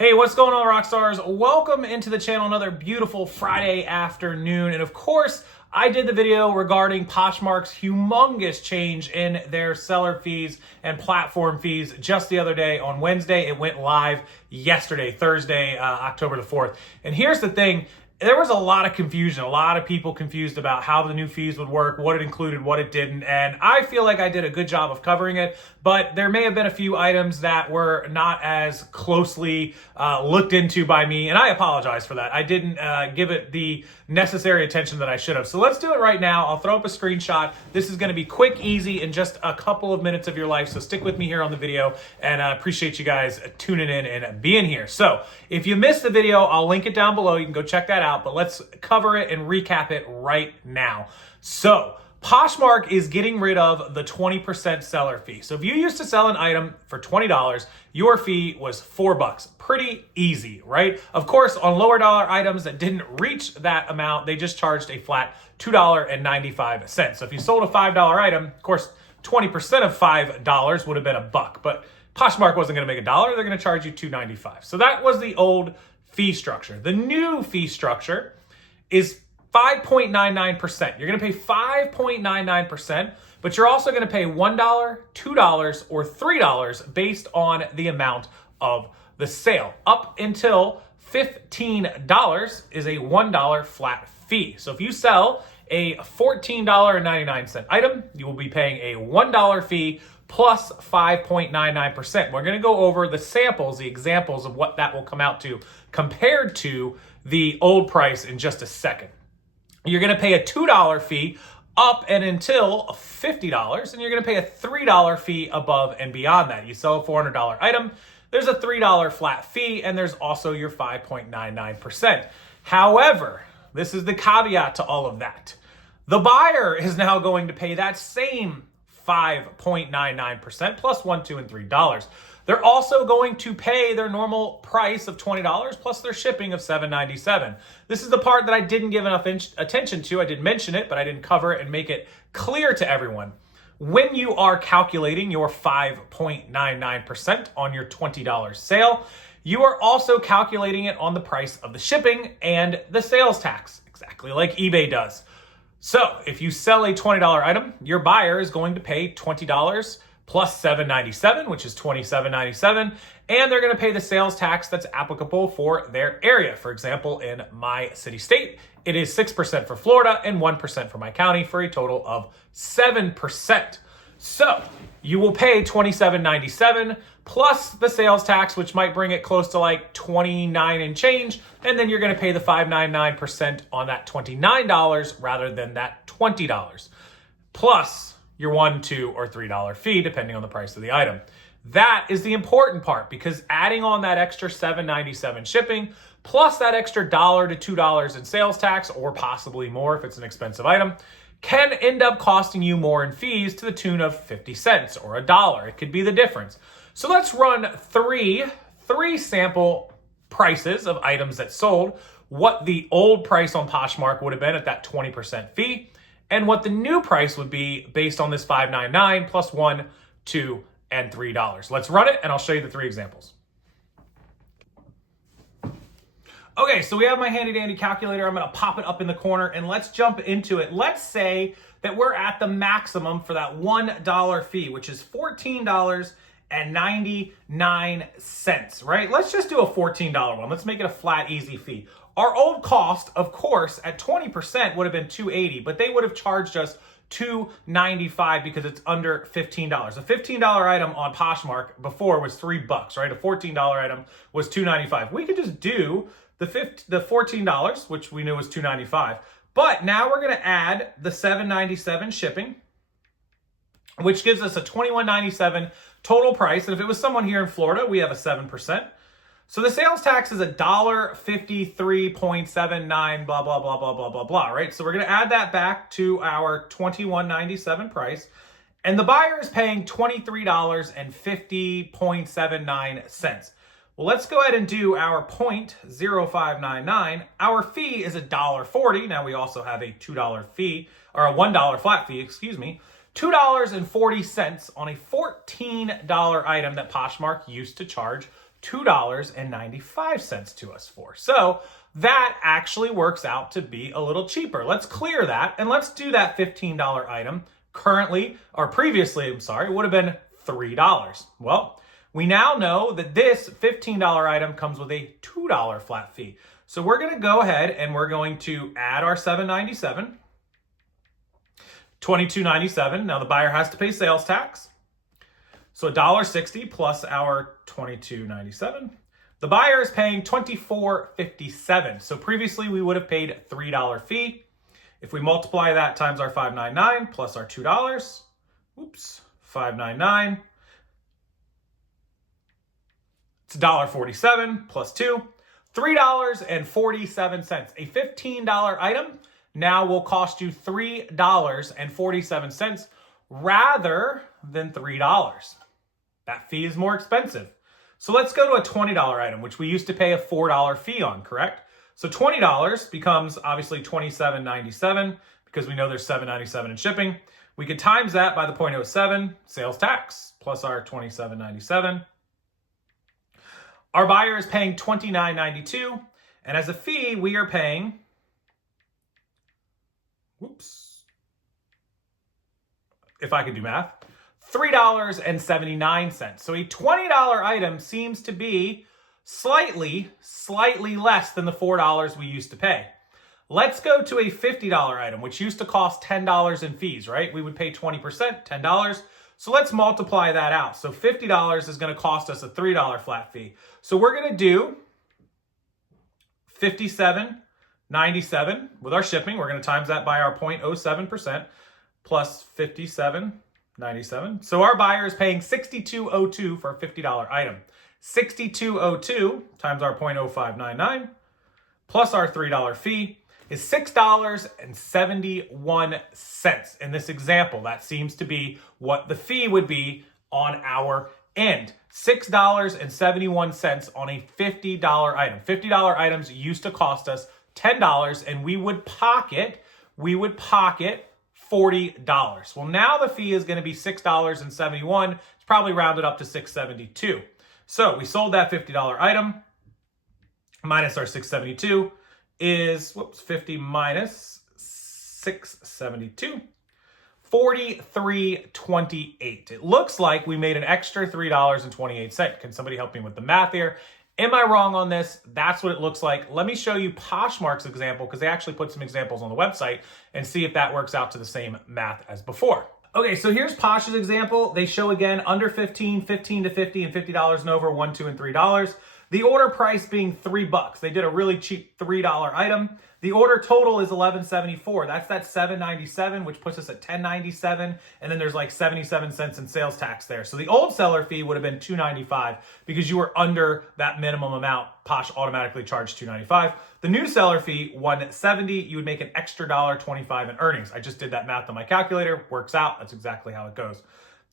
Hey, what's going on, Rockstars? Welcome into the channel, another beautiful Friday afternoon. And of course, I did the video regarding Poshmark's humongous change in their seller fees and platform fees just the other day on Wednesday. It went live yesterday, Thursday, October the 4th. And here's the thing. There was a lot of confusion, a lot of people confused about how the new fees would work, what it included, what it didn't, and I feel like I did a good job of covering it, but there may have been a few items that were not as closely looked into by me, and I apologize for that. I didn't give it the necessary attention that I should have. So let's do it right now. I'll throw up a screenshot. This is gonna be quick, easy, in just a couple of minutes of your life, so stick with me here on the video, and I appreciate you guys tuning in and being here. So if you missed the video, I'll link it down below. You can go check that out. But let's cover it and recap it right now. So Poshmark is getting rid of the 20% seller fee. So if you used to sell an item for $20, your fee was $4. Pretty easy, right? Of course, on lower dollar items that didn't reach that amount, they just charged a flat $2.95. So if you sold a $5 item, of course, 20% of $5 would have been $1. But Poshmark wasn't going to make $1. They're going to charge you $2.95. So that was the old fee structure. The new fee structure is 5.99%. You're going to pay 5.99%, but you're also going to pay $1, $2, or $3 based on the amount of the sale. Up until $15 is a $1 flat fee. So if you sell a $14.99 item, you will be paying a $1 fee plus 5.99%. We're going to go over the samples, the examples of what that will come out to compared to the old price in just a second. You're going to pay a $2 fee up and until $50, and you're going to pay a $3 fee above and beyond that. You sell a $400 item, there's a $3 flat fee, and there's also your 5.99%. However, this is the caveat to all of that. The buyer is now going to pay that same 5.99% plus $1, $2, and $3. They're also going to pay their normal price of $20 plus their shipping of $7.97. This is the part that I didn't give enough attention to. I did mention it, but I didn't cover it and make it clear to everyone. When you are calculating your 5.99% on your $20 sale, you are also calculating it on the price of the shipping and the sales tax, exactly like eBay does. So if you sell a $20 item, your buyer is going to pay $20 plus $7.97, which is $27.97, and they're going to pay the sales tax that's applicable for their area. For example, in my city state, it is 6% for Florida and 1% for my county for a total of 7%. So you will pay $27.97 plus the sales tax, which might bring it close to like $29 and change, and then you're going to pay the 5.99% on that $29 rather than that $20, plus your $1, $2, or $3 fee, depending on the price of the item. That is the important part, because adding on that extra $7.97 shipping, plus that extra $1 to $2 in sales tax, or possibly more if it's an expensive item, can end up costing you more in fees to the tune of 50 cents or $1. It could be the difference. So let's run three sample prices of items that sold, what the old price on Poshmark would have been at that 20% fee, and what the new price would be based on this $5.99 plus $1, $2, and $3. Let's run it, and I'll show you the three examples. Okay, so we have my handy dandy calculator. I'm going to pop it up in the corner, and let's jump into it. Let's say that we're at the maximum for that $1 fee, which is $14.99, right? Let's just do a $14 one. Let's make it a flat, easy fee. Our old cost, of course, at 20% would have been $280, but they would have charged us $295 because it's under $15. A $15 item on Poshmark before was $3, right? A $14 item was $295. We could just do the $14, which we knew was $295, but now we're going to add the $7.97 shipping, which gives us a $21.97 total price. And if it was someone here in Florida, we have a 7%. So the sales tax is $1.53.79, blah, blah, blah, blah, blah, blah, blah, right? So we're going to add that back to our $21.97 price. And the buyer is paying $23.50.79. Well, let's go ahead and do our 0.0599. Our fee is $1.40. Now we also have a $2 fee, or a $1 flat fee, excuse me. $2.40 on a $14 item that Poshmark used to charge $2.95 to us for. So that actually works out to be a little cheaper. Let's clear that and let's do that $15 item currently, or previously, I'm sorry, would have been $3. Well, we now know that this $15 item comes with a $2 flat fee. So we're going to go ahead and we're going to add our $7.97, $22.97. Now the buyer has to pay sales tax. So $1.60 plus our $22.97. The buyer is paying $24.57. So previously we would have paid a $3 fee. If we multiply that times our $5.99 plus our $2, $5.99, it's $1.47 plus $2, $3.47. A $15 item now will cost you $3.47 rather than $3. That fee is more expensive. So let's go to a $20 item, which we used to pay a $4 fee on, correct? So $20 becomes obviously $27.97 because we know there's $7.97 in shipping. We could times that by the 0.07 sales tax plus our $27.97. Our buyer is paying $29.92, and as a fee, we are paying, if I could do math, $3.79. So a $20 item seems to be slightly less than the $4 we used to pay. Let's go to a $50 item, which used to cost $10 in fees, right? We would pay 20%, $10. So let's multiply that out. So $50 is going to cost us a $3 flat fee. So we're going to do $57.97 with our shipping. We're going to times that by our 0.07% plus $57.97. So our buyer is paying $62.02 for a $50 item. $62.02 times our 0.0599 plus our $3 fee is $6.71. In this example, that seems to be what the fee would be on our end. $6.71 on a $50 item. $50 items used to cost us $10 and we would pocket $40. Well, now the fee is going to be $6.71. It's probably rounded up to $6.72. So we sold that $50 item minus our $6.72 is 50 minus $6.72. $43.28. It looks like we made an extra $3.28. Can somebody help me with the math here? Am I wrong on this? That's what it looks like. Let me show you Poshmark's example because they actually put some examples on the website and see if that works out to the same math as before. Okay, so here's Posh's example. They show again under 15, 15 to 50, and $50 and over, $1, $2, and $3. The order price being $3. They did a really cheap $3 item. The order total is $11.74. That's that $7.97, which puts us at $10.97. And then there's like 77 cents in sales tax there. So the old seller fee would have been $2.95 because you were under that minimum amount. Posh automatically charged $2.95. The new seller fee, $1.70. You would make an extra $1.25 in earnings. I just did that math on my calculator. Works out. That's exactly how it goes.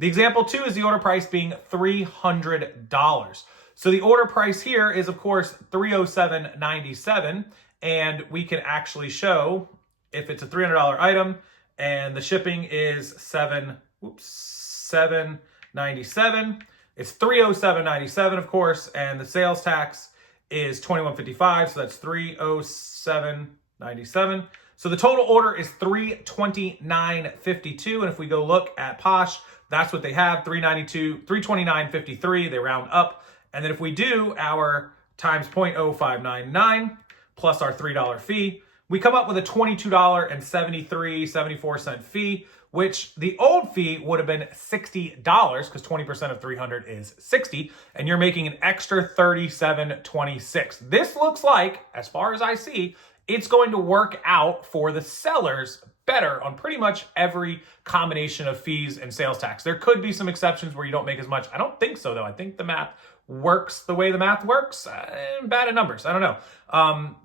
The example 2 is the order price being $300. So the order price here is, of course, $307.97. And we can actually show if it's a $300 item and the shipping is $797. It's $307.97, of course, and the sales tax is $21.55, so that's $307.97. So the total order is $329.52, and if we go look at Posh, that's what they have, $329.53. They round up, and then if we do our times 0.0599 plus our $3 fee, we come up with a $22.74 fee, which the old fee would have been $60 because 20% of 300 is 60, and you're making an extra $37.26. This looks like, as far as I see, it's going to work out for the sellers better on pretty much every combination of fees and sales tax. There could be some exceptions where you don't make as much. I don't think so, though. I think the math works the way the math works. Bad at numbers. I don't know.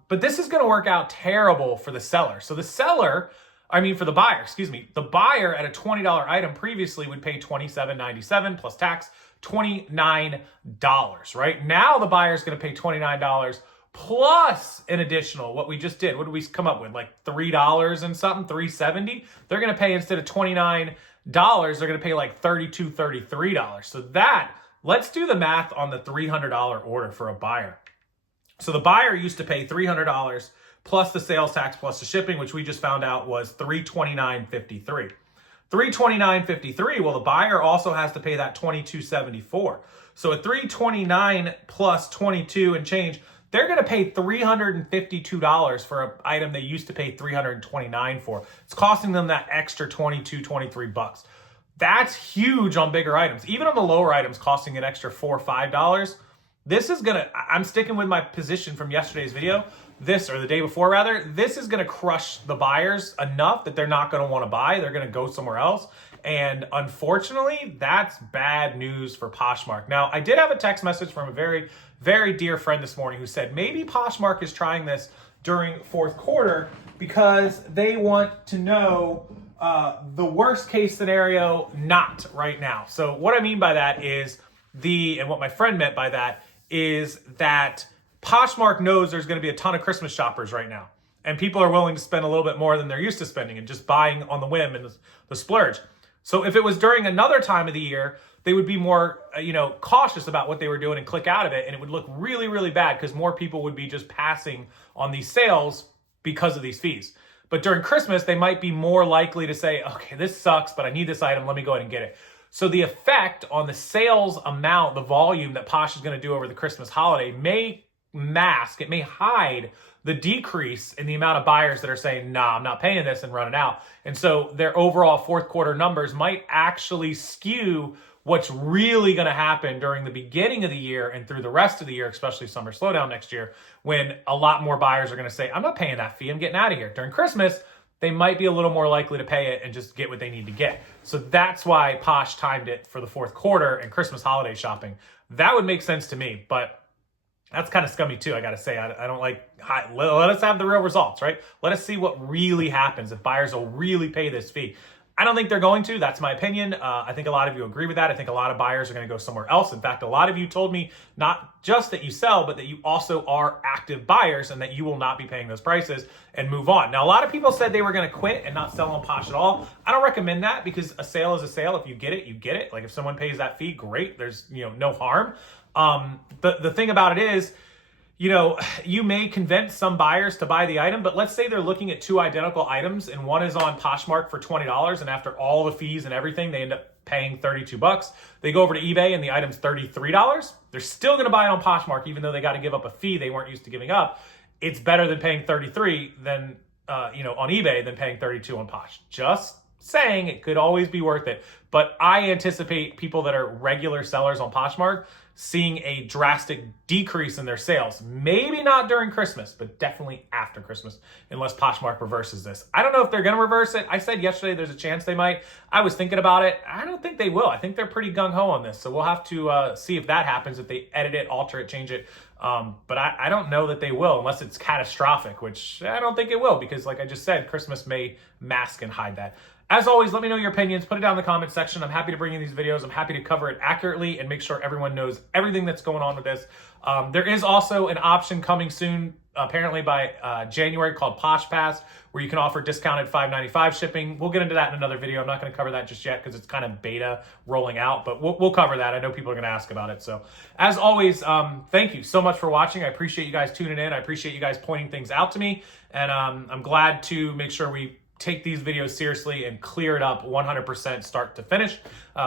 But this is going to work out terrible for the seller. So the buyer, the buyer at a $20 item previously would pay $27.97 plus tax, $29, right? Now the buyer is going to pay $29 plus an additional, what we just did. What did we come up with? Like $3 and something, $3.70. They're going to pay, instead of $29 they're going to pay like $32, $33. So let's do the math on the $300 order for a buyer. So the buyer used to pay $300 plus the sales tax plus the shipping, which we just found out was $329.53. $329.53, well, the buyer also has to pay that $22.74. So at $329 plus 22 and change, they're going to pay $352 for an item they used to pay $329 for. It's costing them that extra 22, 23 bucks. That's huge on bigger items. Even on the lower items costing an extra $4 or $5, this is going to, I'm sticking with my position from yesterday's video, or the day before rather, this is going to crush the buyers enough that they're not going to want to buy. They're going to go somewhere else. And unfortunately, that's bad news for Poshmark. Now, I did have a text message from a very, very dear friend this morning who said maybe Poshmark is trying this during fourth quarter because they want to know the worst case scenario, not right now. So what I mean by that is and what my friend meant by that is that Poshmark knows there's going to be a ton of Christmas shoppers right now. And people are willing to spend a little bit more than they're used to spending and just buying on the whim and the splurge. So if it was during another time of the year, they would be more, cautious about what they were doing and click out of it. And it would look really, really bad because more people would be just passing on these sales because of these fees. But during Christmas, they might be more likely to say, okay, this sucks, but I need this item. Let me go ahead and get it. So the effect on the sales amount, the volume that Posh is going to do over the Christmas holiday may mask, it may hide the decrease in the amount of buyers that are saying, nah, I'm not paying this and running out. And so their overall fourth quarter numbers might actually skew what's really going to happen during the beginning of the year and through the rest of the year, especially summer slowdown next year, when a lot more buyers are going to say, I'm not paying that fee, I'm getting out of here. During Christmas, they might be a little more likely to pay it and just get what they need to get. So that's why Posh timed it for the fourth quarter and Christmas holiday shopping. That would make sense to me, but that's kind of scummy too, I gotta say. I don't like, let us have the real results, right? Let us see what really happens if buyers will really pay this fee. I don't think they're going to, that's my opinion. I think a lot of you agree with that. I think a lot of buyers are gonna go somewhere else. In fact, a lot of you told me not just that you sell, but that you also are active buyers and that you will not be paying those prices and move on. Now, a lot of people said they were gonna quit and not sell on Posh at all. I don't recommend that because a sale is a sale. If you get it, you get it. Like if someone pays that fee, great, there's no harm. The thing about it is, you may convince some buyers to buy the item, but let's say they're looking at two identical items and one is on Poshmark for $20 and after all the fees and everything, they end up paying 32 bucks. They go over to eBay and the item's $33. They're still going to buy it on Poshmark even though they got to give up a fee they weren't used to giving up. It's better than paying 33 than on eBay than paying 32 on Posh. Just saying, it could always be worth it. But I anticipate people that are regular sellers on Poshmark seeing a drastic decrease in their sales. Maybe not during Christmas, but definitely after Christmas, unless Poshmark reverses this. I don't know if they're going to reverse it. I said yesterday there's a chance they might. I was thinking about it. I don't think they will. I think they're pretty gung-ho on this. So we'll have to see if that happens, if they edit it, alter it, change it. But I don't know that they will unless it's catastrophic, which I don't think it will because like I just said, Christmas may mask and hide that. As always, let me know your opinions. Put it down in the comment section. I'm happy to bring you these videos. I'm happy to cover it accurately and make sure everyone knows everything that's going on with this. There is also an option coming soon, apparently by January, called Posh Pass, where you can offer discounted $5.95 shipping. We'll get into that in another video. I'm not going to cover that just yet because it's kind of beta rolling out, but we'll cover that. I know people are going to ask about it. So as always, thank you so much for watching. I appreciate you guys tuning in. I appreciate you guys pointing things out to me. And I'm glad to make sure we take these videos seriously and clear it up 100% start to finish.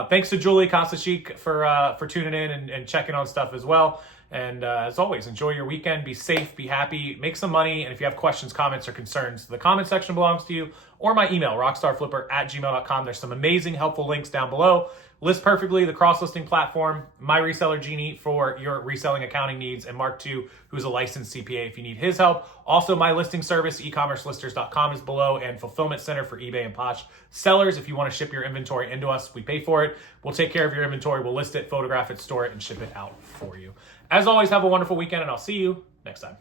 Thanks to Julie Kosashik for tuning in and checking on stuff as well. And as always, enjoy your weekend. Be safe, be happy, make some money. And if you have questions, comments, or concerns, the comment section belongs to you, or my email, rockstarflipper@gmail.com. There's some amazing, helpful links down below. List Perfectly, the cross-listing platform, My Reseller Genie for your reselling accounting needs, and Mark II, who's a licensed CPA if you need his help. Also, my listing service, Ecommercelisters.com, is below, and Fulfillment Center for eBay and Posh sellers. If you want to ship your inventory into us, we pay for it. We'll take care of your inventory. We'll list it, photograph it, store it, and ship it out for you. As always, have a wonderful weekend, and I'll see you next time.